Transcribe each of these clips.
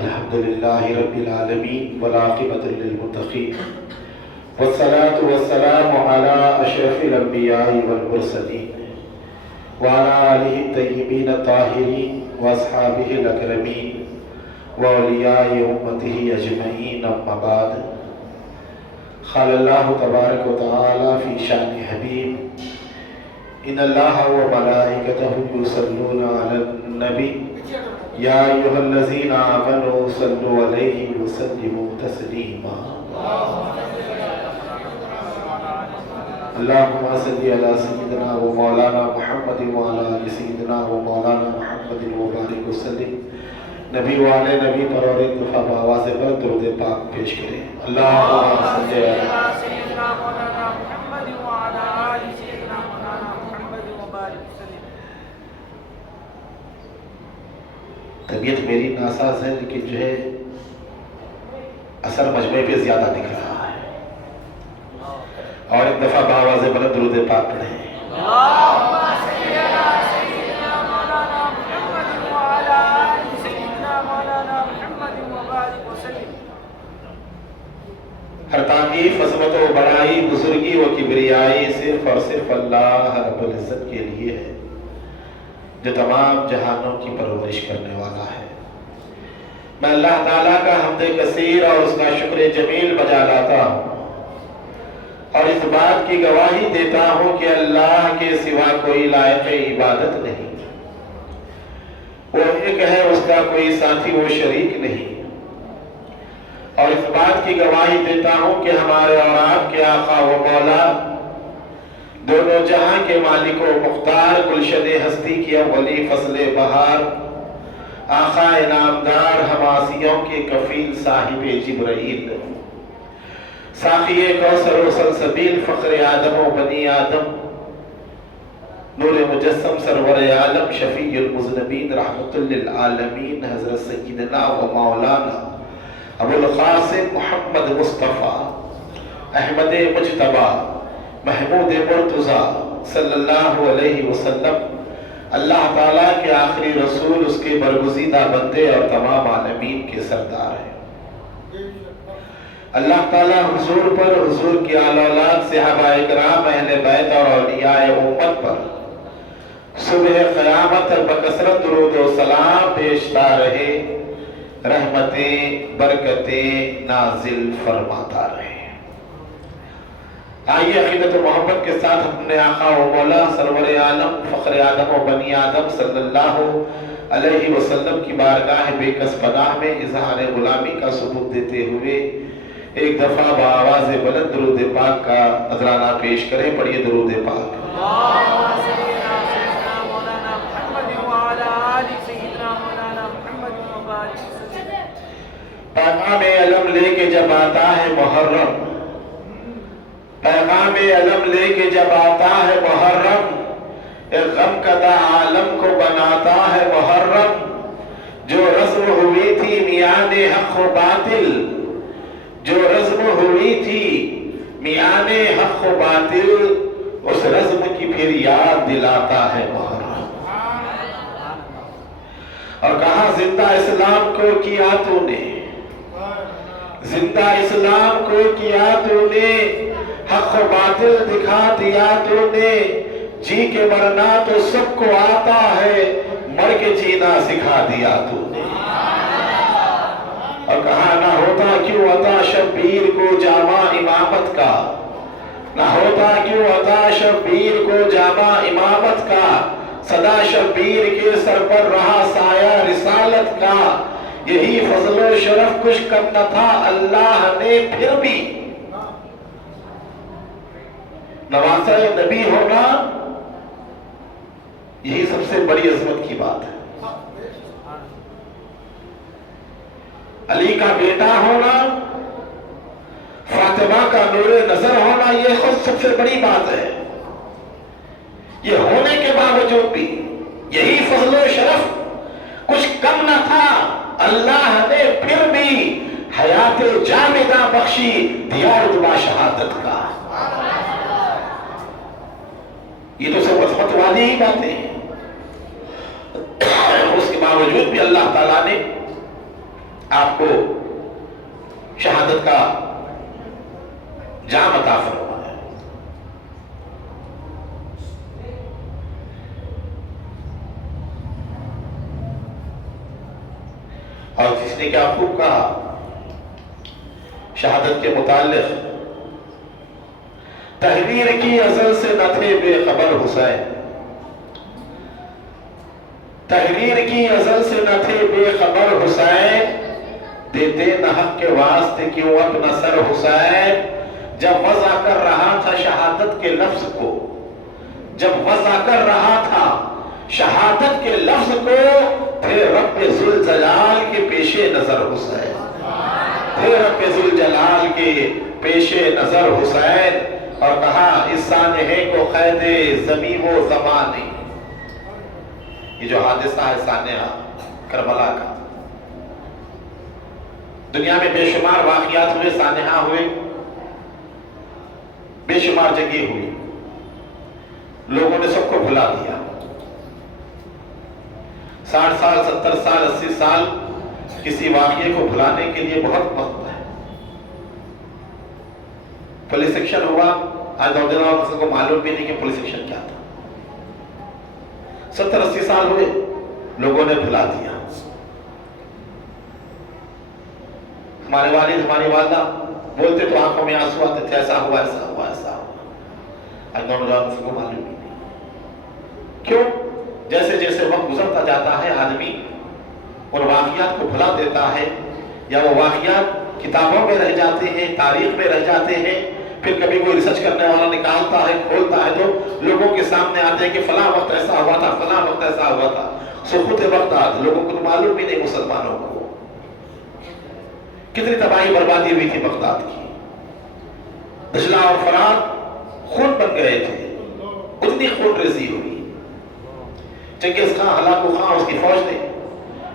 الحمد للہ رب العالمین والعاقبۃ للمتقین والصلاة والسلام علی اشرف الانبیاء والمرسلین وعلی آلہ الطیبین الطاہرین واصحابہ الاکرمین واولیاء امتہ اجمعین، اما بعد۔ قال اللہ تبارک و تعالی فی شان حبیب ان اللہ وملائکتہ یصلون علی النبی یا ایھا الذین آمنوا صلوا علیہ وسلموا تسلیما۔ اللہم صلی علی سیدنا و مولانا محمد وعلی آل سیدنا و مولانا محمد وبارک وسلم۔ نبی والے نبی پر اور ایک دفعہ بآواز بلند درود پاک پیش کریں۔ اللہم صلی علی سیدنا مولانا محمد وعلی آل سیدنا مولانا محمد وبارک وسلم۔ طبیعت میری ناساز ہے لیکن جو ہے اثر مجمع پہ زیادہ دکھ رہا ہے، اور ایک دفعہ بآواز بلند درود پاک پڑھیں۔ اللہم صلی علی سیدنا مولانا محمد وعلی آل سیدنا مولانا محمد وبارک وسلم۔ ہر تعریف، عظمت و بڑائی، بزرگی و کبریائی صرف اور صرف اللہ رب العزت کے لیے ہے، جو تمام جہانوں کی پرورش کرنے والا ہے۔ میں اللہ تعالیٰ کا حمد کثیر اور اس کا شکر جمیل بجا لاتا ہوں، اور اس بات کی گواہی دیتا ہوں کہ اللہ کے سوا کوئی لائق عبادت نہیں، وہ ایک ہے، اس کا کوئی ساتھی و شریک نہیں، اور اس بات کی گواہی دیتا ہوں کہ ہمارے اور آپ کے آقا و مولا، دونوں جہاں کے مالک و مختار، گلشن ہستی کی اولی فصل بہار، آقا انعامدار، حماسیوں کے کفیل صاحب جبرائیل، ساقی کوثر و سلسبیل، فخر آدم و بنی آدم، نور مجسم، سرور عالم، شفیع المذنبین، رحمت للعالمین، حضرت سیدنا و مولانا ابو القاسم محمد مصطفیٰ احمد مجتبیٰ محمود مرتضیٰ صلی اللہ علیہ وسلم، اللہ تعالیٰ کے آخری رسول، اس کے برگزیدہ بندے اور تمام عالمین کے سردار ہیں۔ اللہ تعالیٰ حضور پر، حضور کی آل اولاد، صحابہ اکرام، اہل بیت اور اولیاء امت پر صبح قیامت بکثرت درود و سلام بیچتا رہے، رحمتیں برکتیں نازل فرماتا رہے۔ آئیے عقیدت و محبت کے ساتھ اپنے آقا و مولا سرور عالم، فخر آدم و بنی آدم صلی اللہ علیہ وسلم کی بارگاہ بے کس پناہ میں اظہار غلامی کا ثبوت دیتے ہوئے ایک دفعہ بآواز بلند درود پاک کا نذرانہ پیش کریں۔ پڑھیے درود پاک۔ پیغام علم لے کے جب آتا ہے محرم، پیغام علم لے کے جب آتا ہے محرم، ایک غم کدہ عالم کو بناتا ہے محرم، جو رسم ہوئی تھی میان حق و باطل، جو رسم ہوئی تھی میان حق و باطل، اس رسم کی پھر یاد دلاتا ہے محرم۔ اور کہا زندہ اسلام کو کیا تو نے، زندہ اسلام کو کیا تو نے، حق و باطل دکھا دیا تو نے، جی کے مرنا تو سب کو آتا ہے، مر کے جینا سکھا دیا تو نے۔ اور کہا نہ ہوتا کیوں عطا شبیر کو جامہ امامت کا، نہ ہوتا کیوں عطا شبیر کو جامہ امامت کا، صدا شبیر کے سر پر رہا سایہ رسالت کا، یہی فضل و شرف کچھ کم نہ تھا، اللہ نے پھر بھی نواسہ نبی ہونا، یہی سب سے بڑی عظمت کی بات ہے۔ علی کا بیٹا ہونا، فاطمہ کا نور نظر ہونا، یہ خود سب سے بڑی بات ہے۔ یہ ہونے کے باوجود بھی یہی فضل و شرف کچھ کم نہ تھا، اللہ نے پھر بھی حیات جامدہ بخشی، دیا رتبہ شہادت کا۔ یہ تو سب عظمت والی ہی باتیں ہیں، اس کے باوجود بھی اللہ تعالیٰ نے آپ کو شہادت کا جام عطا فرمائے۔ اور جس نے کیا خوب کہا شہادت کے متعلق، تحریر کی ازل سے نہ تھے بے خبر حسین، تحریر کی ازل سے نہ تھے بے خبر حسین، دیتے نہ حق کے واسطے کیوں اپنا سر حسین۔ جب وضع کر رہا تھا شہادت کے لفظ کو، جب وضع کر رہا تھا شہادت کے لفظ کو، تھے رب ذوالجلال کے پیش نظر حسین، تھے رب ذوالجلال کے پیش نظر حسین۔ اور کہا اس سانحے کو قید زمین و زمانی، یہ جو حادثہ ہے سانحہ کربلا کا، دنیا میں بے شمار واقعات ہوئے، سانحہ ہوئے، بے شمار جنگیں ہوئی، لوگوں نے سب کو بھلا دیا۔ 60 سال 70 سال 80 سال کسی واقعے کو بھلانے کے لیے بہت وقت ہے۔ پولیس ایکشن ہوا، آج نوجوان کسی کو معلوم بھی نہیں کہ پولیس ایکشن کیا تھا۔ 70 80 سال ہوئے، لوگوں نے بھلا دیا۔ ہمارے والد ہماری والدہ بولتے تو آنکھوں میں آنسو آتے تھے، ایسا ہوا ایسا ہوا ایسا ہوا۔ آج نوجوان کسی کو معلوم بھی نہیں۔ کیوں؟ جیسے جیسے وقت گزرتا جاتا ہے آدمی ان واقعات کو بھلا دیتا ہے، یا وہ واقعات کتابوں میں رہ جاتے ہیں، تاریخ میں رہ جاتے ہیں، پھر کبھی کوئی ریسرچ کرنے والا نکالتا ہے، کھولتا ہے تو لوگوں کے سامنے آتے ہیں کہ فلاں وقت ایسا ہوا تھا، فلاں وقت ایسا ہوا تھا۔ سقوط بغداد لوگوں کو معلوم بھی نہیں، مسلمانوں کو کتنی تباہی بربادی ہوئی تھی بغداد کی۔ دجلہ اور فرات خون بن گئے تھے، اتنی خون ریزی ہوئی۔ چنگیز خان ہلاکو خان اس کی فوج نے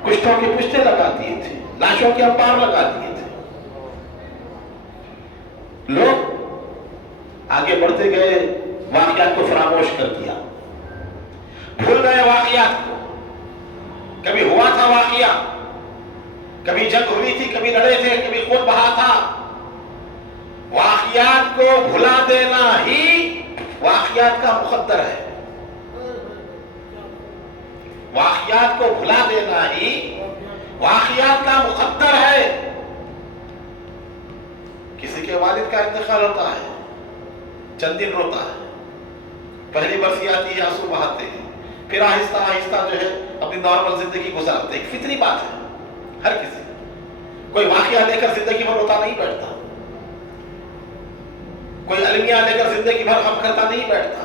کشتوں کی پشتے لگا دیے تھے، لاشوں کے انبار لگا دیے تھے۔ لوگ آگے بڑھتے گئے، واقعات کو فراموش کر دیا، بھول گئے واقعات کو۔ کبھی ہوا تھا واقعہ، کبھی جنگ ہوئی تھی، کبھی لڑے تھے، کبھی خون بہا تھا۔ واقعات کو بھلا دینا ہی واقعات کا مقدر ہے، واقعات کو بھلا دینا ہی واقعات کا مقدر ہے۔ کسی کے والد کا انتقال ہوتا ہے، چند دن روتا ہے، پہلی برسی آتی ہے، آنسو بہاتے ہیں، پھر آہستہ آہستہ جو ہے اپنی نارمل زندگی گزارتے ہیں۔ فطری بات ہے، ہر کسی کوئی واقعہ لے کر زندگی بھر روتا نہیں بیٹھتا، کوئی المیہ لے کر زندگی بھر غم کرتا نہیں بیٹھتا۔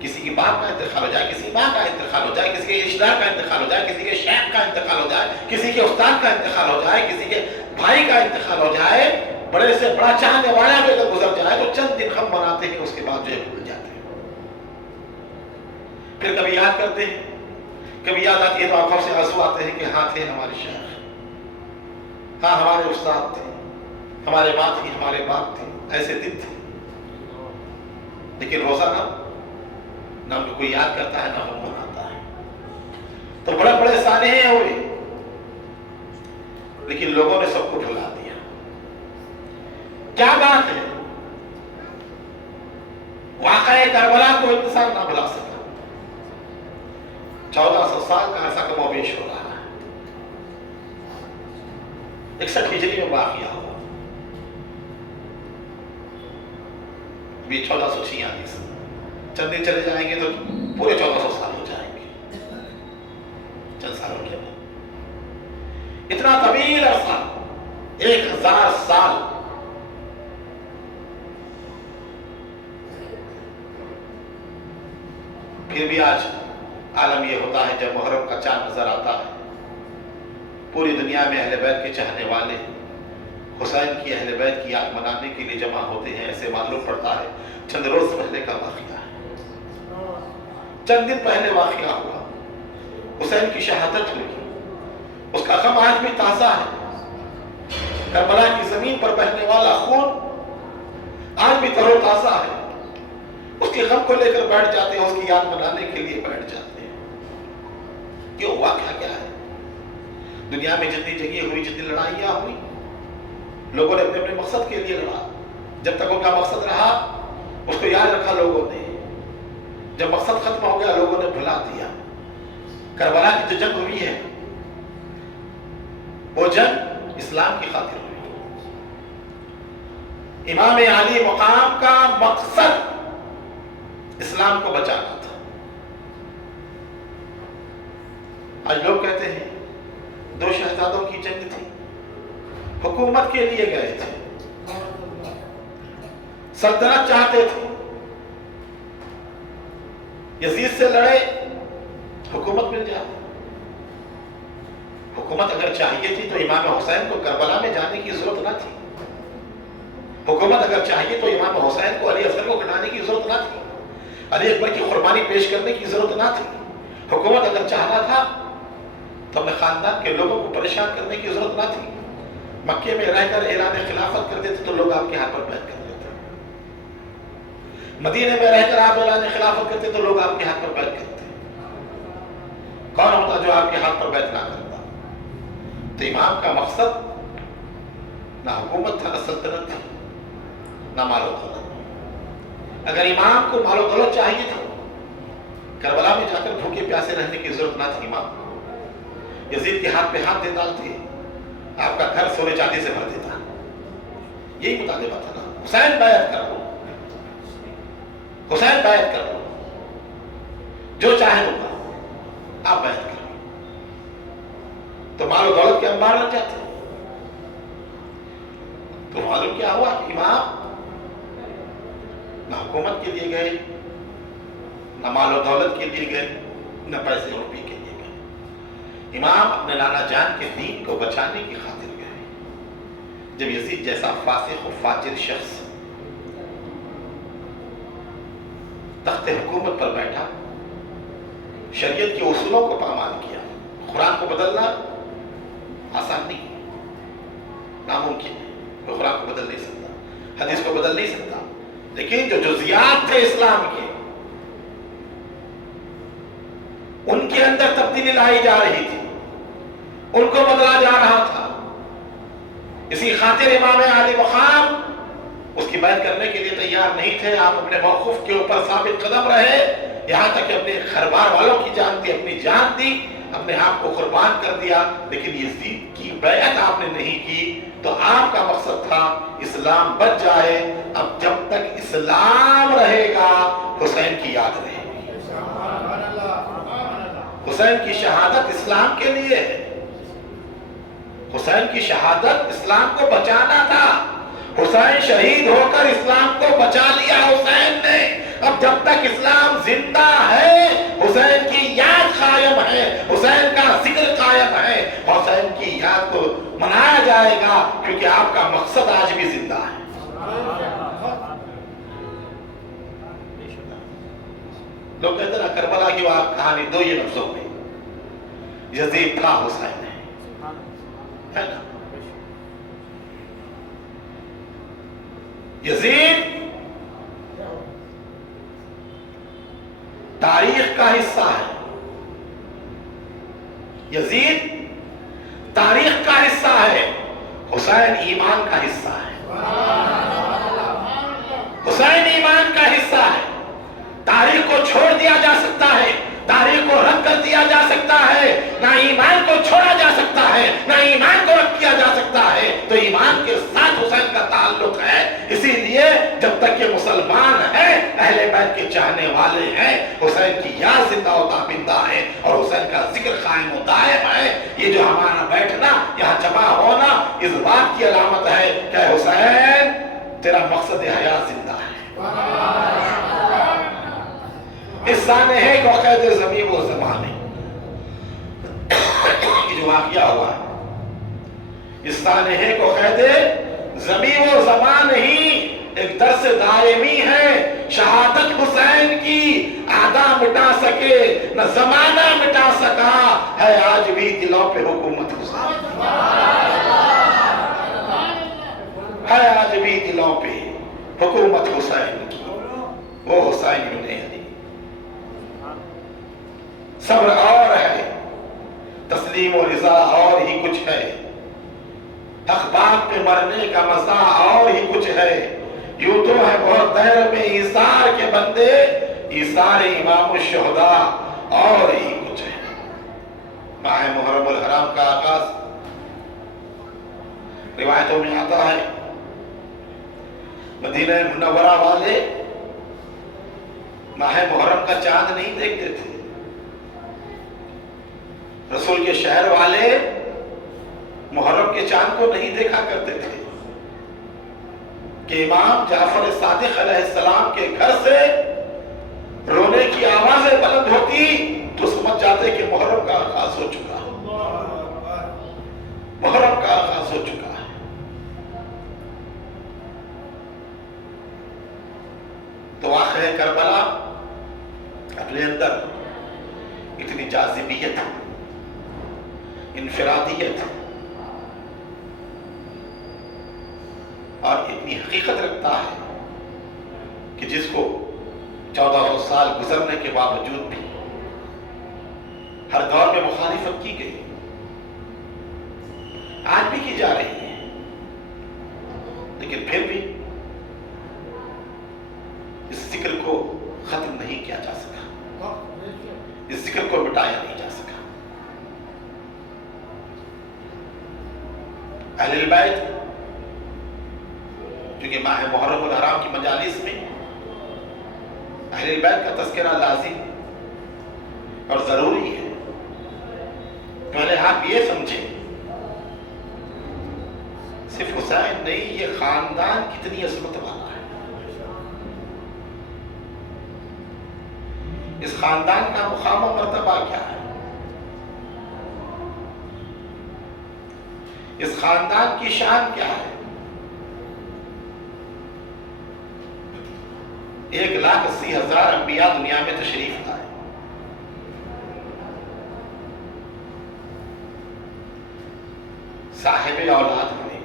کسی کی باپ کا انتقال ہو جائے، کسی ماں کا انتقال ہو جائے، کسی کے رشتہ دار کا انتقال ہو جائے، کسی کے شیخ کا انتقال ہو جائے، کسی کے استاد کا انتقال ہو جائے، کسی کے بھائی کا انتقال ہو جائے، بڑے سے بڑا چاہنے والا بھی اگر گزر جائے تو چند دن غم مناتے ہیں، اس کے بعد جو ہے بھول جاتے ہیں۔ پھر کبھی یاد کرتے ہیں، کبھی یاد آتی ہے تو آنکھوں سے آنسو آتے ہیں کہ ہاں تھے ہمارے شیخ، ہاں ہمارے استاد تھے، ہمارے ماں تھی، ہمارے باپ تھے، ایسے دن تھے۔ لیکن روزانہ نہ ان کو کوئی یاد کرتا ہے، نہ غم مناتا ہے۔ تو بڑے بڑے سانحے ہوئے، لیکن لوگوں نے سب کو بھلا دیا۔ کیا بات ہے؟ واقعہ کربلا کو انسان نہ بھلا سکا۔ 1400 سال کا عرصہ کم و بیش ہو رہا ہے۔ 61 ہجری میں واقعہ ہوا، بھی 1446، چند دن چلے جائیں گے تو پورے 1400 سال ہو جائیں گے، چند سالوں کے بعد۔ اتنا طویل عرصہ، 1000 سال، پھر بھی آج عالم یہ ہوتا ہے جب محرم کا چاند نظر آتا ہے، پوری دنیا میں اہل بیت کے چاہنے والے حسین کی اہل بیت کی یاد منانے کے لیے جمع ہوتے ہیں۔ ایسے معلوم پڑتا ہے چند روز پہلے کا واقعہ ہے، چند دن پہلے واقعہ ہوا، حسین کی شہادت ہوئی، اس کا غم آج بھی تازہ ہے۔ کربلا کی زمین پر بہنے والا خون آج بھی تر و تازہ ہے۔ اس کے غم کو لے کر بیٹھ جاتے ہیں، اس کی یاد منانے کے لیے بیٹھ جاتے ہیں۔ کیوں؟ واقعہ کیا ہے؟ دنیا میں جتنی جنگیں ہوئی، جتنی لڑائیاں ہوئی، لوگوں نے اپنے اپنے مقصد کے لیے لڑا. جب تک ان کا مقصد رہا اس کو یاد رکھا لوگوں نے. جب مقصد ختم ہو گیا لوگوں نے بھلا دیا. کربلا کی جو جنگ ہوئی ہے وہ جنگ اسلام کی خاطر ہوئی. امام علی مقام کا مقصد اسلام کو بچانا تھا. آج لوگ کہتے ہیں 2 شہزادوں کی جنگ تھی، حکومت کے لیے گئے تھے، سلطنت چاہتے تھے، یزید سے لڑے، حکومت مل جاتی. حکومت اگر چاہیے تھی تو امام حسین کو کربلا میں جانے کی ضرورت نہ تھی. حکومت اگر چاہیے تو امام حسین کو علی اصغر کو کٹانے کی ضرورت نہ تھی. علی اکبر کی قربانی پیش کرنے کی ضرورت نہ تھی. حکومت اگر چاہنا تھا تو اپنے خاندان کے لوگوں کو پریشان کرنے کی ضرورت نہ تھی. مکے میں رہ کر اعلان خلافت کرتے تھے تو لوگ آپ کے ہاتھ پر بیعت کر لیتے. مدینے میں رہ کر آپ اعلان خلافت کرتے تو لوگ آپ کے ہاتھ پر بیعت کرتے. کون ہوتا جو آپ کے ہاتھ پر بیعت نہ کرتا؟ تو امام کا مقصد نہ حکومت تھا، نہ سلطنت تھی، نہ مال و دولت. اگر امام کو مال و دولت چاہیے تھا کربلا میں جا کر بھوکے پیاسے رہنے کی ضرورت نہ تھی. امام یزید کے ہاتھ پہ ہاتھ دے ڈالتے، آپ کا گھر سونے چاندی سے بھر دیتا. یہی مطالبہ تھا نا. حسین بیعت کر لو، حسین بیعت کر لو، جو چاہے ہوگا، آپ بیعت کر لو. تو مال و دولت کے انبار لگ جاتے. تو معلوم کیا ہوا کہ امام نہ حکومت کے لیے گئے، نہ مال و دولت کے لیے گئے، نہ پیسے روپے کے لیے گئے. امام اپنے لالا جان کے دین کو بچانے کی خاطر گئے. جب یزید جیسا فاسق و فاجر شخص تخت حکومت پر بیٹھا، شریعت کے اصولوں کو پامال کیا. قرآن کو بدلنا آسان نہیں، ناممکن ہے. وہ قرآن کو بدل نہیں سکتا، حدیث کو بدل نہیں سکتا، لیکن جو جزیات تھے اسلام کے ان کے اندر تبدیلی لائی جا رہی تھی، ان کو بدلا جا رہا تھا. اسی خاطر امام علی مقام اس کی بیعت کرنے کے لیے تیار نہیں تھے. آپ اپنے موقف کے اوپر ثابت قدم رہے، یہاں تک کہ اپنے گھر بار والوں کی جان دی، اپنی جان دی، اپنے آپ کو قربان کر دیا. لیکن یزید کی بیعت آپ نے نہیں کی. تو آپ کا مقصد تھا اسلام بچ جائے. اب جب تک اسلام رہے گا حسین کی یاد رہے گی. حسین کی شہادت اسلام کے لیے ہے. حسین کی شہادت اسلام کو بچانا تھا. حسین شہید ہو کر اسلام کو بچا لیا حسین نے. اب جب تک اسلام زندہ ہے حسین کی یاد قائم ہے، حسین کا ذکر قائم ہے، حسین کی یاد کو منایا جائے گا، کیونکہ آپ کا مقصد آج بھی زندہ ہے. لوگ کہتے ہیں نا کربلا کی کہانی 2 ہی لفظوں میں، یزید تھا، حسین ہے نا. یزید تاریخ کا حصہ ہے. یزید تاریخ کا حصہ ہے. حسین ایمان کا حصہ ہے. حسین ایمان کا حصہ ہے. تاریخ کو چھوڑ دیا جا سکتا ہے، تاریخ کو رد کر دیا جا سکتا ہے، نہ ایمان کو چھوڑا جا سکتا ہے، نہ ایمان کو رد کیا جا سکتا ہے. تو ایمان کے ساتھ حسین کا تعلق ہے. اسی لیے جب تک کہ مسلمان ہیں، اہل بیت کے چاہنے والے ہیں، حسین کی یاد زندہ و تابندہ ہے اور حسین کا ذکر قائم و دائم ہے. یہ جو ہمارا بیٹھنا، یہاں جمع ہونا، اس بات کی علامت ہے کہ حسین تیرا مقصد حیات زندہ ہے. اس سانحے کو قید زمین و زمانے، یہ جو واقعہ ہوا ہے، اس سانحے کو قید زمین و زمان ہی ایک درس دائمی ہے. شہادت حسین کی آدھا مٹا سکے نہ زمانہ مٹا سکا ہے، آج بھی دلوں پہ حکومت حسین ہے. آج بھی دلوں پہ حکومت حسین کی، وہ حسین ابن علی. صبر اور ہے، تسلیم و رضا اور ہی پہ مرنے کا مزہ اور ہی کچھ ہے، یوں تو ہے بہت دیر میں ایثار کے بندے، ایثار امام الشہداء اور ہی کچھ ہے۔ ماہ محرم الحرام کا آغاز روایتوں میں آتا ہے، مدینہ منورہ والے ماہ محرم کا چاند نہیں دیکھتے تھے، رسول کے شہر والے محرم کے چاند کو نہیں دیکھا کرتے تھے کہ امام جعفر صادق علیہ السلام کے گھر سے رونے کی آوازیں بلند ہوتی تو سمجھ جاتے کہ محرم کا آغاز ہو چکا ہے، محرم کا آغاز ہو چکا ہے۔ تو واقعہ کربلا اپنے اندر اتنی جاذبیت، انفرادیت اور اتنی حقیقت رکھتا ہے کہ جس کو 1400 سال گزرنے کے باوجود بھی ہر دور میں مخالفت کی گئی، آج بھی کی جا رہی ہے، لیکن پھر بھی اس ذکر کو ختم نہیں کیا جا سکا، اس ذکر کو مٹایا نہیں جا سکا۔ اہل البیت کیونکہ ماہ محرم الحرام کی مجالس میں اہل البیت کا تذکرہ لازم اور ضروری ہے۔ پہلے آپ یہ سمجھیں، صرف حسین نہیں، یہ خاندان کتنی عظمت والا ہے، اس خاندان کا مقام و مرتبہ کیا ہے، اس خاندان کی شان کیا ہے۔ 1,80,000 انبیاء دنیا میں تشریف لائے، صاحب اولاد ہوئے،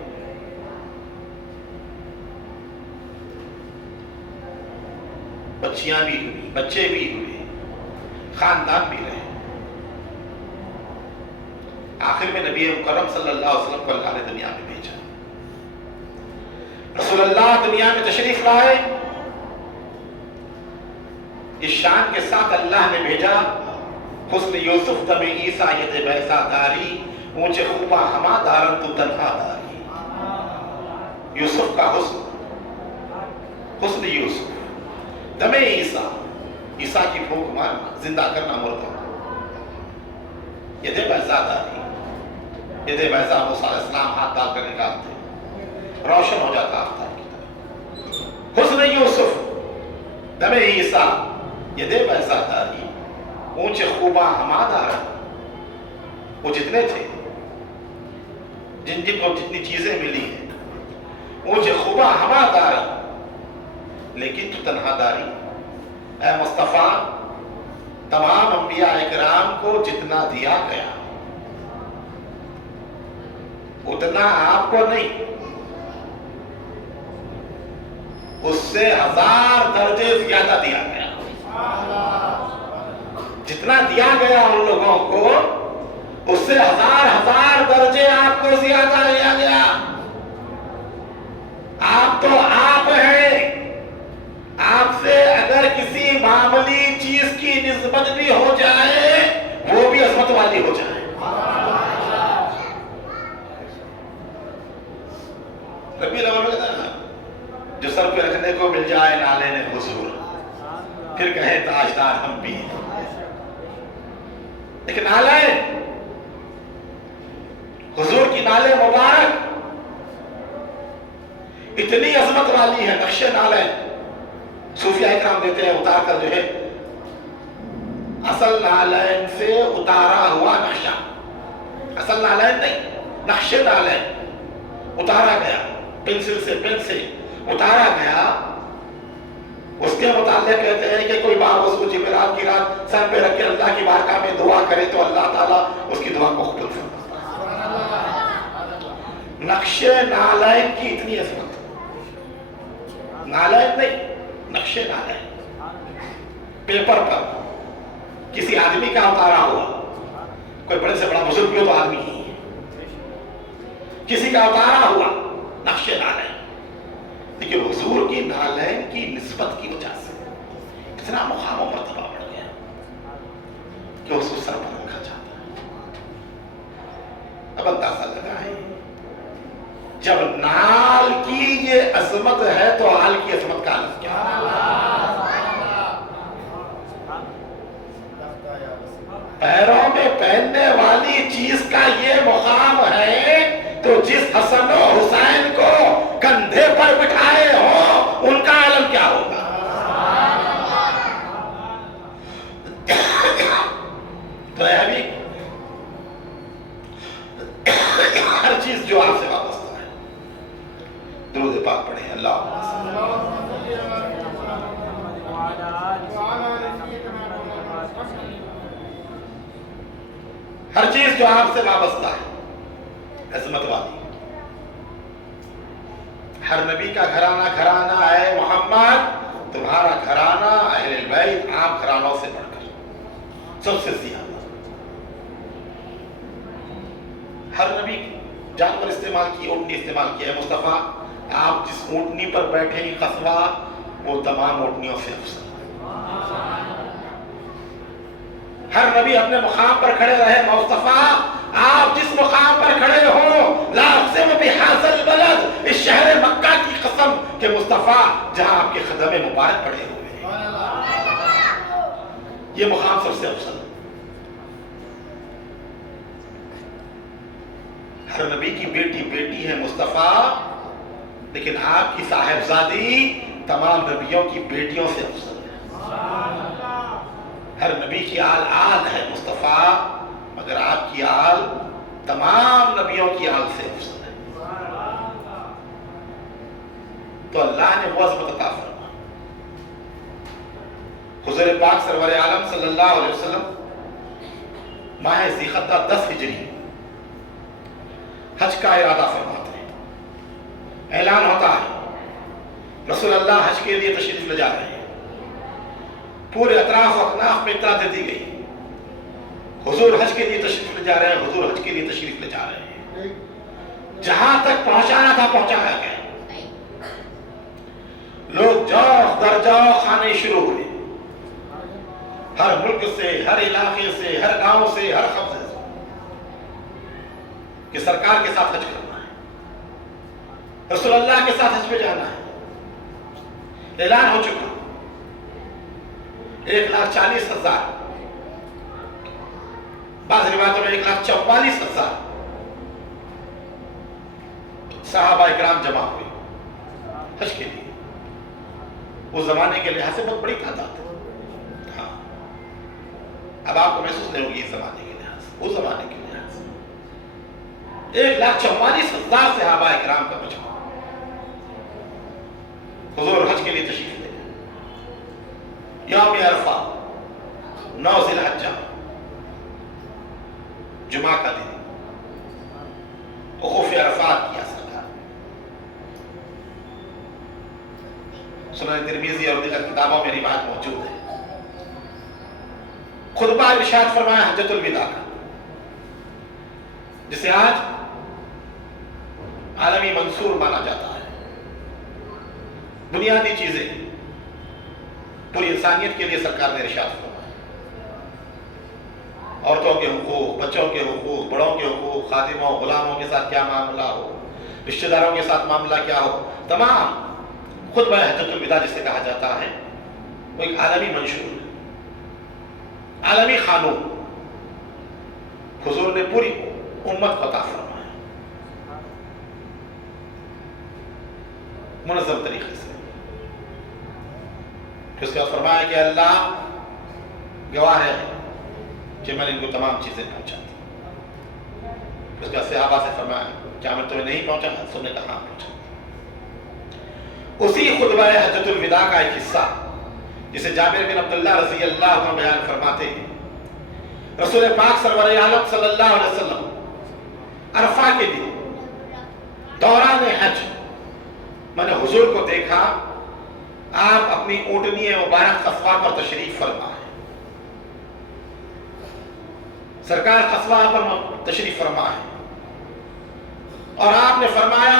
بچیاں بھی ہوئی، بچے بھی ہوئے، خاندان بھی رہے، آخر میں نبی مکرم صلی اللہ علیہ وسلم کو اللہ نے دنیا میں بھیجا۔ رسول اللہ دنیا میں تشریف لائے، اس شان کے ساتھ اللہ نے بھیجا، حسن یوسف دم عیسیٰ ید بیضا داری، اونچے خوبا ہما دارن تو تنہا داری۔ یوسف کا حسن، حسن یوسف، دم عیسیٰ، عیسیٰ کی پھونک مارنا، زندہ کرنا مردوں، ید بیضا داری، ید بیضا موسیٰ علیہ السلام ہاتھ ڈال کر نکالتے، روشن ہو جاتا آفتاب کی طرح۔ حسن یوسف، دم عیسیٰ، یہ دے بیضا داری، اونچے خوباں ہمادار، وہ جتنے تھے، جن جن کو جتنی چیزیں ملی ہیں، اونچے خوباں ہمادار، لیکن تو تنہا داری۔ اے مصطفیٰ، تمام انبیاء اکرام کو جتنا دیا گیا اتنا آپ کو نہیں، اس سے 1000 درجے زیادہ دیا گیا۔ جتنا دیا گیا ان لوگوں کو، اس سے 1000 درجے آپ کو زیادہ دیا گیا۔ آپ تو آپ ہیں، آپ سے اگر کسی معمولی چیز کی نسبت بھی ہو جائے وہ بھی عظمت والی ہو جائے۔ ربی الاول میں کہتا ہے نا، جو سر پہ رکھنے کو مل جائے نالے نے حضور، پھر کہے تاجدار ہم بھی ہیں۔ لیکن نالین، حضور کی نالے مبارک اتنی عظمت والی ہے، نقش نالین صوفیہ اکرام دیتے ہیں اتار کر، جو ہے اصل نالین سے اتارا ہوا نقشہ، اصل نالین نہیں، نقش نالین اتارا گیا، پنسل سے پن سے اتارا گیا۔ اس کے متعلق کہتے ہیں کہ کوئی باوس کو جمعرات کی رات سر پہ رکھ کے اللہ کی بارگاہ میں دعا کرے تو اللہ تعالیٰ اس کی دعا کو قبول فرماتا ہے۔ نقش نالین کی اتنی عظمت، نالین نہیں، نقش نالین پیپر پر کسی آدمی کا اتارا ہوا، کوئی بڑے سے بڑا بزرگ بھی ہو تو آدمی ہی ہے، کسی کا اتارا ہوا نقش نالین، لیکن حضور کی نالین کی نسبت کی وجہ سے اتنا مقام و مرتبہ بڑھ گیا کہ حضور سر پر رکھا جاتا ہے۔ اب اندازہ لگائیں، جب نال کی یہ عظمت ہے تو آل کی عظمت کا عالم کیا ہے؟ پیروں میں پہننے والی چیز کا یہ مقام ہے تو جس حسن و حسین کو کندھے پر بٹھائے ہو ان کا عالم کیا ہوگا؟ تو اے حبیب، ہر چیز جو آپ سے وابستہ ہے، درود پاک پڑھیں، اللہ ہر چیز جو آپ سے وابستہ ہے عظمت والی، ہر نبی کا گھرانہ گھرانہ ہے محمد، تمہارا گھرانہ اہل البیت عام گھرانوں سے بڑھ کر سب سے زیادہ۔ ہر نبی جانور استعمال کی، اونٹنی استعمال کی ہے مصطفیٰ، آپ جس اونٹنی پر بیٹھے ہیں قصوہ، وہ تمام اونٹنیوں سے افضل۔ ہر نبی اپنے مقام پر کھڑے رہے مصطفیٰ، آپ جس مقام پر کھڑے ہو، لا اقسم بہذا البلد، اس شہر مکہ کی قسم کہ مصطفیٰ جہاں آپ کے قدم مبارک پڑے ہوئے ہیں، یہ مقام سب سے افضل۔ ہر نبی کی بیٹی بیٹی ہے مصطفیٰ، لیکن آپ کی صاحبزادی تمام نبیوں کی بیٹیوں سے افضل ہے۔ ہر نبی کی آل آل ہے مصطفیٰ، مگر آپ کی آل تمام نبیوں کی آل سے افضل ہے۔ تو اللہ نے وہ عظمت عطا فرما۔ حضور پاک سرور عالم صلی اللہ علیہ وسلم ماہ ذی-القعدہ 10 ہجری حج کا ارادہ فرماتے ہیں، اعلان ہوتا ہے رسول اللہ حج کے لیے تشریف لے جا رہے ہیں، پورے اطراف و اکناف میں اطلاع دے دی گئی حضور حج کے لیے تشریف لے جا رہے ہیں، حضور حج کے لیے تشریف لے جا رہے ہیں۔ جہاں تک پہنچانا تھا پہنچایا گیا، لوگ جوخ در جوخ آنے شروع ہوئے، ہر ملک سے، ہر علاقے سے، ہر گاؤں سے، ہر قبضے سے، کہ سرکار کے ساتھ حج کرنا ہے، رسول اللہ کے ساتھ حج پہ جانا ہے۔ اعلان ہو چکا 1,40,000، بعض روایتوں میں 1,44,000 صحابہ اکرام جمع ہوئے حج کے لیے۔ اس زمانے کے لحاظ سے بہت بڑی تعداد ہے۔ ہاں، اب آپ کو محسوس نہیں ہوگی اس زمانے کے لحاظ سے، اس زمانے کے لحاظ سے 1,44,000 صحابہ اکرام کا مجمع حضور حج کے لیے تشریف لے گئے۔ یوم عرفہ 9 ذی الحجہ جمعہ کا دن، وقوف عرفات کیا سرکار۔ سنن ترمذی اور دیگر کتابوں میں روایت موجود ہے۔ خطبہ ارشاد فرمایا حجۃ الوداع کا، جسے آج عالمی منصور مانا جاتا ہے۔ بنیادی چیزیں پوری انسانیت کے لیے سرکار نے ارشاد فرمایا، عورتوں کے حقوق، بچوں کے حقوق، بڑوں کے حقوق، خادموں غلاموں کے ساتھ کیا معاملہ ہو، رشتہ داروں کے ساتھ معاملہ کیا ہو، تمام خطبہ حجۃ الوداع جسے کہا جاتا ہے، وہ ایک عالمی منشور ہے، عالمی قانون حضور نے پوری امت کو عطا فرمایا منظم طریقے سے۔ پھر اس کے بعد فرمایا کہ اللہ گواہ ہے کہ میں نے ان کو تمام چیزیں پہنچا دی۔ اس کا صحابہ سے فرمایا کیا میں تمہیں نہیں پہنچا؟ سب نے کہا ہاں پہنچا۔ اسی خطبہ حجۃ الوداع کا ایک حصہ جسے جابر بن عبداللہ رضی اللہ عنہ بیان فرماتے ہیں، رسول پاک سرور عالم صلی اللہ علیہ وسلم عرفہ کے دن دوران حج میں نے حضور کو دیکھا، آپ اپنی اونٹنی مبارک قصوہ پر تشریف فرما ہے، سرکار قصوہ پر تشریف فرما ہے، اور آپ نے فرمایا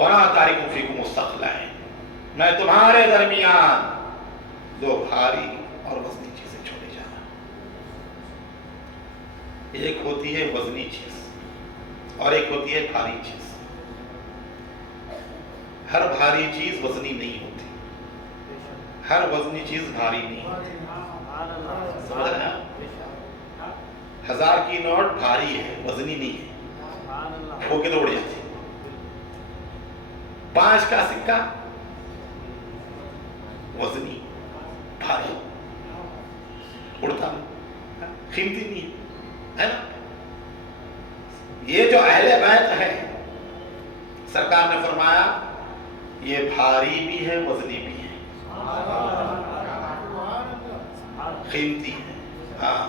وَلَا تَارِكُمْ فِيكُمُ الثَّقْلَيْنِ، میں تمہارے درمیان دو بھاری اور وزنی چیزیں چھوڑے جا رہا ہوں۔ ایک ہوتی ہے وزنی چیز اور ایک ہوتی ہے بھاری چیز۔ ہر بھاری چیز وزنی نہیں ہوتی، ہر وزنی چیز بھاری نہیں ہوتی۔ سمجھ رہے ہیں؟ 1000 کی نوٹ بھاری ہے، وزنی نہیں ہے، کھو کے تو اڑ جاتی۔ 5 کا سکہ وزنی، بھاری، اڑتا نہیں، قیمتی نہیں ہے نا؟ یہ جو اہل بیت ہے، سرکار نے فرمایا یہ بھاری بھی ہے، وزنی بھی ہے، قیمتی ہے۔ ہاں،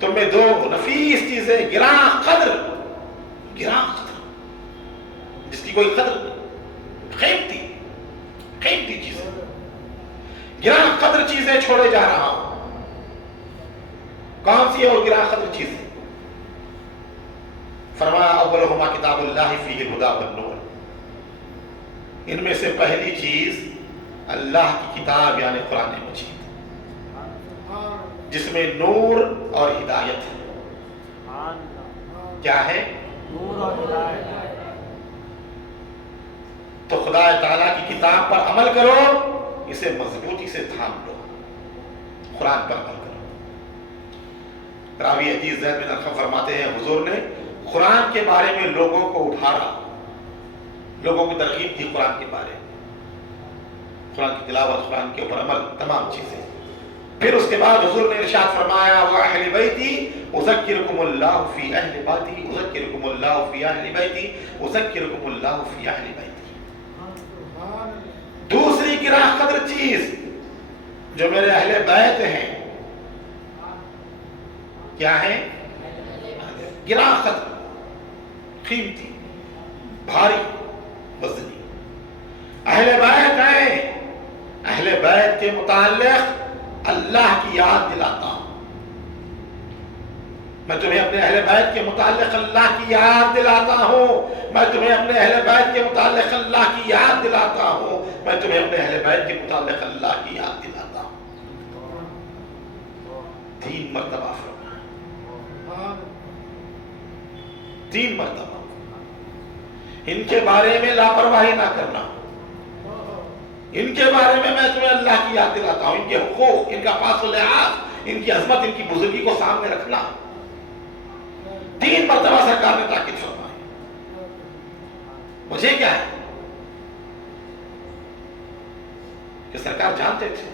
تم میں دو نفیس چیزیں، گراں قدر جس کی کوئی قدر نہیں، قیمتی چیزیں، گراں قدر چیزیں چھوڑے جا رہا ہوں۔ کون سی ہے وہ گراں قدر چیزیں؟ فرمایا اولہما کتاب اللہ فیہ الہدی والنور، ان میں سے پہلی چیز اللہ کی کتاب یعنی قرآن مجید، جس میں نور اور ہدایت ہے۔ کیا ہے؟ نور اور ہدایت۔ تو خدا تعالیٰ کی کتاب پر عمل کرو، اسے مضبوطی سے تھام لو، قرآن پر عمل کرو۔ راوی حدیث زید بن ارقم فرماتے ہیں حضور نے قرآن کے بارے میں لوگوں کو اٹھارا، لوگوں کو ترغیب دی قرآن کے بارے میں، قرآن کی تلاوت، قرآن کے اوپر عمل، تمام چیزیں۔ پھر اس کے بعد حضور نے ارشاد فرمایا وَأَهْلِ بَيْتِي أُذَكِّرُكُمُ اللَّهُ فِي أَهْلِ بَيْتِي أُذَكِّرُكُمُ اللَّهُ فِي أَهْلِ بَيْتِي أُذَكِّرُكُمُ اللَّهُ فِي أَهْلِ بَيْتِي۔ دوسری گراں قدر چیز جو میرے اہل بیت ہیں، کیا ہے؟ گراں قدر، قیمتی، بھاری، وزنی۔ اہل بیت ہیں، اہل بیت کے متعلق اللہ کی یاد دلاتا ہوں۔ میں تمہیں اپنے اہل بیت کے متعلق اللہ کی یاد دلاتا ہوں، میں تمہیں اپنے اہل بیت کے متعلق اللہ کی یاد دلاتا ہوں، میں تمہیں اپنے اہل بیت کے متعلق اللہ کی یاد دلاتا ہوں۔ 3 مرتبہ فرمایا، 3 مرتبہ۔ ان کے بارے میں لاپرواہی نہ کرنا، ان کے بارے میں تمہیں اللہ کی یاد دلاتا ہوں، ان کے حقوق، ان کا پاس و لحاظ، ان کی عظمت، ان کی بزرگی کو سامنے رکھنا۔ 3 مرتبہ سرکار نے تاکید فرمائی۔ وجہ کیا ہے؟ کہ سرکار جانتے تھے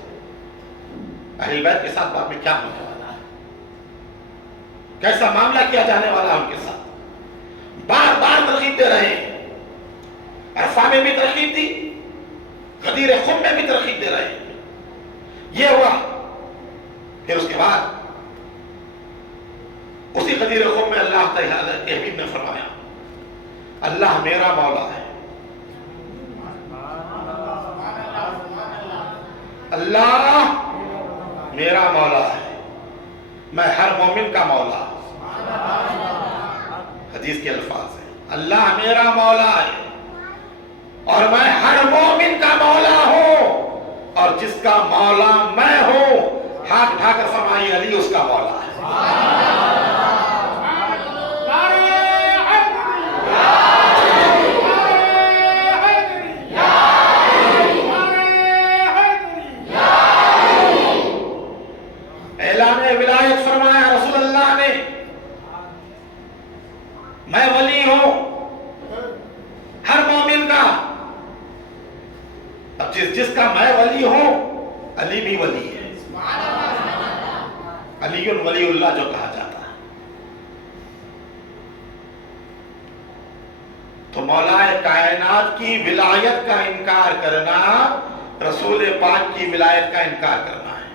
اہل بیت کے ساتھ بعد میں کیا ہونے والا ہے، کیسا معاملہ کیا جانے والا ہے ان کے ساتھ۔ بار بار ترغیب دے رہے ہیں، عرفہ میں بھی ترغیب دی، غدیر خم میں بھی ترغیب دے رہے ہیں۔ یہ ہوا، پھر اس کے بعد اسی غدیر خم میں اللہ تعالیٰ کے حبیب نے فرمایا اللہ میرا مولا ہے، اللہ میرا مولا ہے، میں ہر مومن کا مولا ہوں۔ حدیث کے الفاظ ہیں اللہ میرا مولا ہے اور میں ہر مومن کا مولا ہوں، اور جس کا مولا میں ہوں ہاتھ اٹھا کر فرمائیے علی اس کا مولا ہے۔ اعلان ولایت فرمایا رسول اللہ نے، میں ولی ہوں ہر مومن کا۔ اب جس کا میں ولی ہوں، علی بھی ولی ہے، علی ولی اللہ جو کہا جاتا ہے۔ تو مولا کائنات کی ولایت کا انکار کرنا رسول پاک کی ولایت کا انکار کرنا ہے۔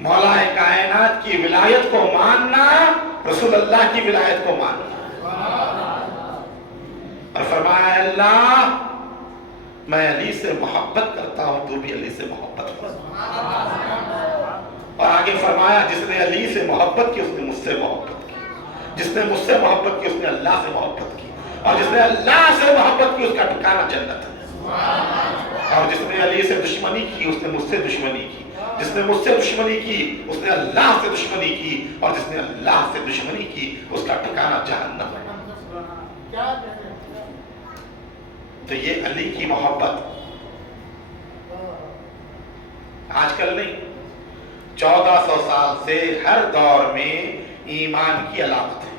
مولا کائنات کی ولایت کو ماننا رسول اللہ کی ولایت کو ماننا ہے۔ اور فرمایا اللہ میں علی سے محبت کرتا ہوں، تو بھی علی سے محبت کر۔ اور آگے فرمایا جس نے علی سے محبت کی اس نے مجھ سے محبت کی، جس نے مجھ سے محبت کی اس نے اللہ سے محبت کی، اور جس نے اللہ سے محبت کی اس کا ٹھکانہ جنت ہے، اور جس نے علی سے دشمنی کی اس نے مجھ سے دشمنی کی، جس نے مجھ سے دشمنی کی اس نے اللہ سے دشمنی کی، اور جس نے اللہ سے دشمنی کی اس کا ٹھکانہ جہنم ہے۔ تو یہ علی کی محبت آج کل نہیں، 1400 سال سے ہر دور میں ایمان کی علامت ہے۔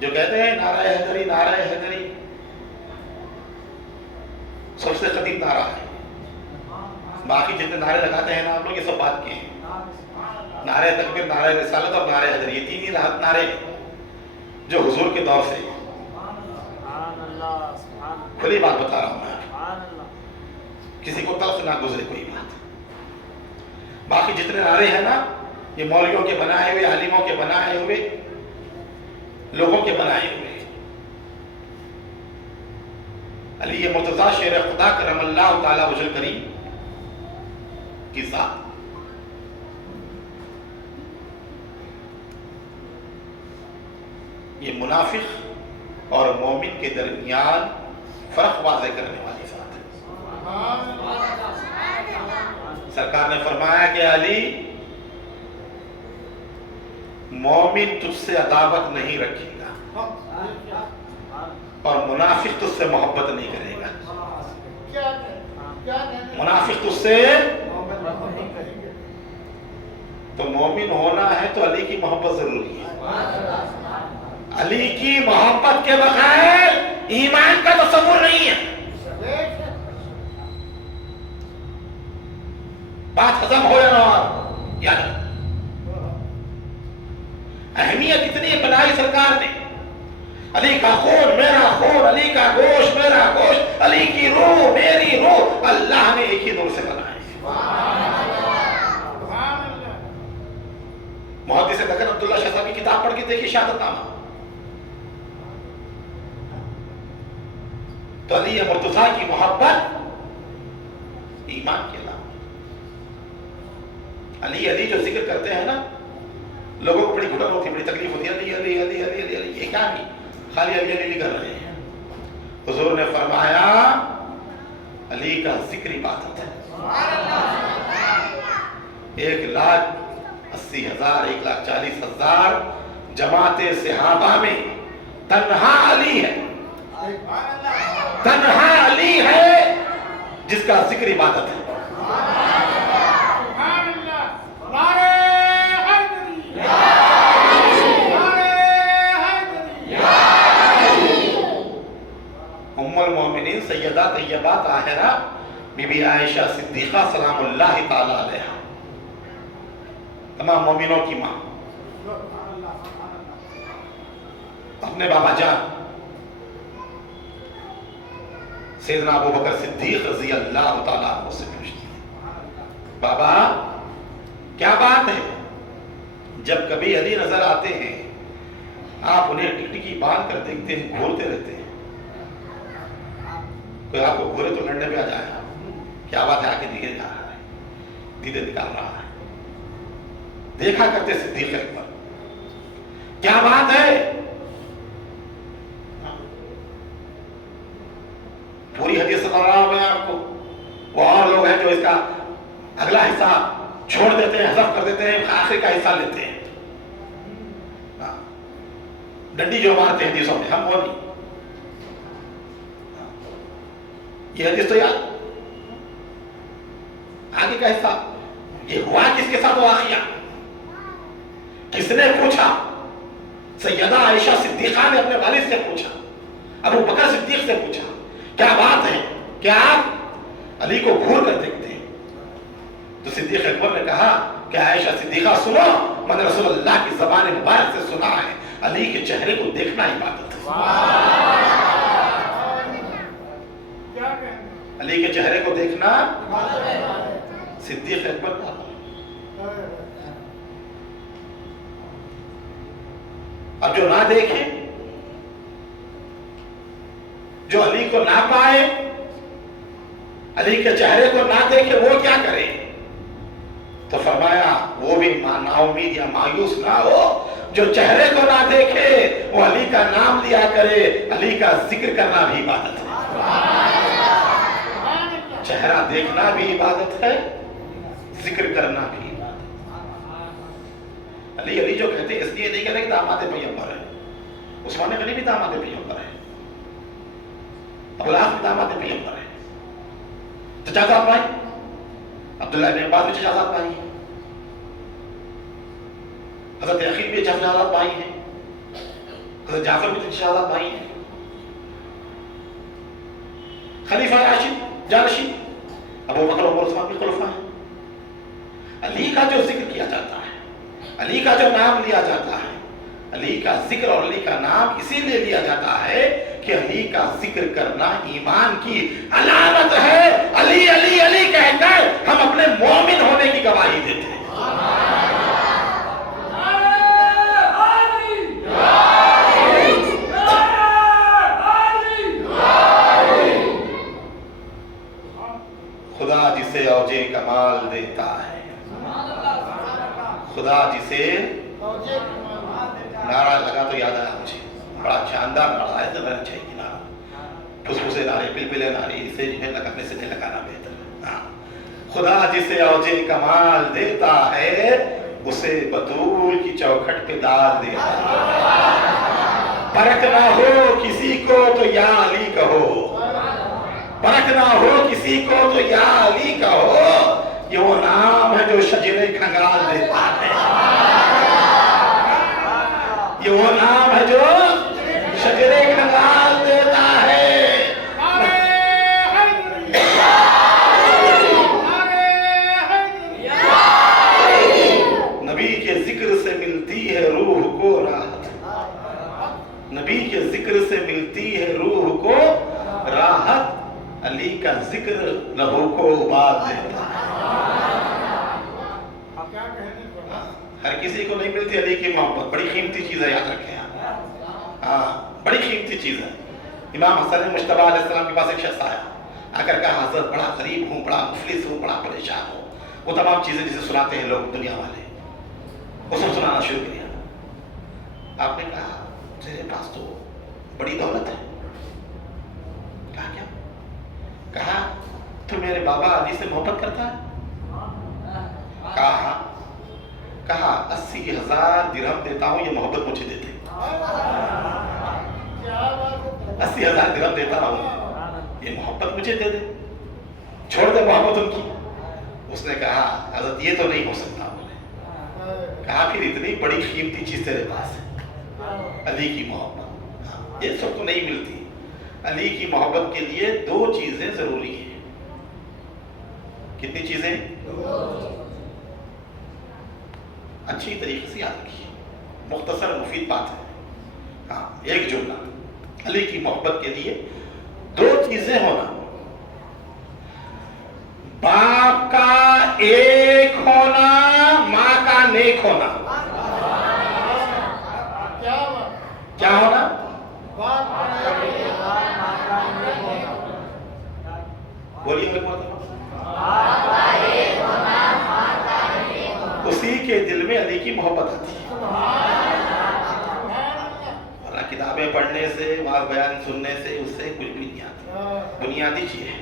جو کہتے ہیں نعرہ حیدری، نعرہ حیدری سب سے قدیم نعرہ ہے، باقی جتنے نعرے لگاتے ہیں نا ہم لوگ یہ سب بات کے ہیں، نعرہ تکبیر، نعرہ رسالت اور نعرہ حیدری، یہ تین ہی نعرے جو حضور کے دور سے، کھلی بات بتا رہا ہوں میں، کسی کو طرف نہ گزرے کوئی بات۔ باقی جتنے نعرے ہیں نا یہ مولویوں کے بنائے ہوئے، عالموں کے بنائے ہوئے، لوگوں کے بنائے ہوئے۔ علی مرتضیٰ شیر خدا کرم اللہ تعالی وجہ کریم کی ذات، یہ منافق اور مومن کے درمیان فرق واضح کرنے والی ذات ہے۔ سرکار نے فرمایا کہ علی مومن تجھ سے عداوت نہیں رکھے گا اور منافق تجھ سے محبت نہیں کرے گا۔ منافق تجھ سے، تو مومن ہونا ہے تو علی کی محبت ضروری ہے۔ علی کی محبت کے بغیر ایمان کا تصور نہیں ہے۔ بات ہضم ہو یا نہ ہو، یاد رکھو اہمیت اتنی بنائی سرکار نے، علی کا خون میرا خون، علی کا گوشت میرا گوشت، علی کی روح میری روح، اللہ نے ایک ہی نور سے بنائی۔ محدث دکن عبداللہ شاہ صاحب کی کتاب پڑھ کے دیکھیے شہادت نامہ، تو علی مرتضیٰ کی محبت ایمان کے علامت۔ علی علی جو ذکر کرتے ہیں نا لوگوں کو بڑی گھٹن ہوتی ہے، بڑی تکلیف ہوتی ہے، علی علی علی علی علی علی، یہ کیا نہیں، خالی علی علی نہیں کر رہے ہیں۔ حضور نے فرمایا علی کا ذکر عبادت ہے۔ 1,80,000 1,40,000 جماعت صحابہ میں تنہا علی ہے، تنہا علی ہے جس کا ذکر عبادت ہے۔ ام المومنین سیدہ طیبہ طاہرہ بی بی عائشہ صدیقہ سلام اللہ تعالی علیہ، تمام مومنوں کی ماں، اپنے بابا جان سیدنا ابو بکر صدیق رضی اللہ تعالیٰ عنہ سے پوچھتی ہے، بابا کیا بات ہے جب کبھی علی نظر آتے ہیں آپ انہیں ٹکٹکی باندھ کر دیکھتے ہیں، گھورتے رہتے ہیں، کوئی آپ کو گھورے تو لڑنے پہ آ جائے، کیا بات ہے، آ کے دیکھے جا رہا ہے، دیدے نکال رہا ہے، دیکھا کرتے صدیق اکبر، کیا بات ہے، پوری حدیث سنا رہا ہوں میں آپ کو، وہ اور لوگ ہیں جو اس کا اگلا حصہ چھوڑ دیتے ہیں، حذف کر دیتے ہیں، آخر کا حصہ لیتے ہیں، ڈنڈی جو مارتے ہیں حدیثوں میں، ہم وہ نہیں، یہ حدیث تو یاد، آگے کا حصہ، یہ ہوا کس کے ساتھ واقعہ، کس نے پوچھا، سیدہ عائشہ صدیقہ نے اپنے والد سے پوچھا، ابو بکر صدیق سے پوچھا، کیا بات ہے کہ آپ علی کو گھور کر دیکھتے ہیں؟ تو صدیق اکبر نے کہا کہ عائشہ صدیقہ سنو، میں نے رسول اللہ کی زبان مبارک سے سنا ہے علی کے چہرے کو دیکھنا عبادت ہے۔ علی کے چہرے کو دیکھنا صدیق اکبر کا، اب جو نہ دیکھے، جو علی کو نہ پائے، علی کے چہرے کو نہ دیکھے، وہ کیا کرے؟ تو فرمایا وہ بھی نا امید یا مایوس نہ ہو جو چہرے کو نہ دیکھے، وہ علی کا نام لیا کرے، علی کا ذکر کرنا بھی عبادت ہے۔ چہرہ دیکھنا بھی عبادت ہے، ذکر کرنا بھی عبادت ہے۔ علی علی جو کہتے ہیں اس لیے نہیں کہتے کہ داماد پیغمبر ہے، عثمان غنی بھی داماد پیغمبر ہے، ابوالعاص بھی داماد پیغمبر ہے، چچا بھائی عبداللہ ابن عباس بھی چچا بھائی ہیں، حضرت عقیل بھی چچا بھائی ہیں، حضرت جعفر بھی چچا بھائی ہیں، خلیفہ راشد جانشین ابو بکر عمر عثمان بھی خلفاء ہیں۔ علی کا جو ذکر کیا جاتا ہے، علی کا جو نام لیا جاتا ہے، علی کا ذکر اور علی کا نام اسی لیے لیا جاتا ہے کہ علی کا ذکر کرنا ایمان کی علامت ہے۔ علی علی علی کہہ کر ہم اپنے مومن ہونے کی گواہی دیتے ہیں۔ خدا جسے اوجے کمال دیتا ہے، خدا جسے نعرہ لگا تو یاد آیا مجھے، بڑا شاندار نعرہ ہے، ذرا چاہیے نعرہ، پھسپھسے نعرے، پلپلے نعرے، اسے جو ہے لگانے سے نہیں لگانا بہتر ہے۔ خدا جسے اوجے کمال دیتا ہے، اسے بطول کی چوکھٹ پہ ڈال دیتا ہے۔ فرق نہ ہو کسی کو تو یا علی کہو، فرق نہ ہو کسی کو تو یا علی کہو، یہ وہ نام ہے جو شجرے کھنگال دیتا ہے، یہ وہ نام ہے جو شجرے کھنگال دیتا ہے۔ نبی کے ذکر سے ملتی ہے روح کو راحت، نبی کے ذکر سے ملتی ہے روح کو راحت، علی کا ذکر لہو کو اباد دیتا ہے۔ ہر کسی کو نہیں ملتی علی کی محبت، بڑی قیمتی چیز ہے، یاد رکھیں آپ، بڑی قیمتی چیز ہے۔ امام حسن مجتبی علیہ السلام کے پاس ایک شخص آیا، آ کر کہا حضرت بڑا غریب ہوں، بڑا مفلس ہوں، بڑا پریشان ہوں، وہ تمام چیزیں جسے سناتے ہیں لوگ دنیا والے، وہ سب سنانا شروع کیا۔ آپ نے کہا تیرے پاس تو بڑی دولت ہے۔ کہا کیا؟ کہا تو میرے بابا علی سے محبت کرتا ہے؟ کہا 80,000 درہم دیتا ہوں، یہ محبت مجھے دے دے۔ 80,000 درہم دیتا ہوں، یہ محبت مجھے دے دے، چھوڑ دے محبت ان کی۔ اس نے کہا حضرت یہ تو نہیں ہو سکتا۔ کہا پھر اتنی بڑی قیمتی چیز تیرے پاس ہے، علی کی محبت، یہ سب تو نہیں ملتی۔ علی کی محبت کے لیے 2 چیزیں ضروری ہیں۔ کتنی چیزیں؟ اچھی طریقے سے یاد رکھیے، مختصر مفید بات ہے۔ ایک جملہ، علی کی محبت کے لیے 2 چیزیں ہونا، باپ کا ایک ہونا، ماں کا نیک ہونا۔ کیا ہونا؟ بولیے اسی کے دل میں علی کی محبت آتی ہے، ورنہ کتابیں پڑھنے سے، واز بیان سننے سے اس سے کچھ بھی نہیں آتی، بنیادی چیز ہے۔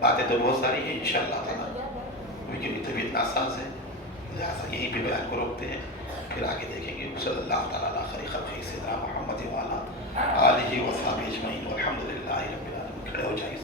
باتیں تو بہت ساری ہیں انشاءاللہ تعالی، لیکن طبیعت ناساز ہے، لہٰذا یہیں پہ بیان کو روکتے ہیں، پھر آگے دیکھیں گے۔ صلی اللہ تعالیٰ علیہ خیر خلقہ سیدنا محمد وعلیٰ آلہ وصحبہ اجمعین والحمد للہ رب العالمین۔ کھڑے ہو جائیں۔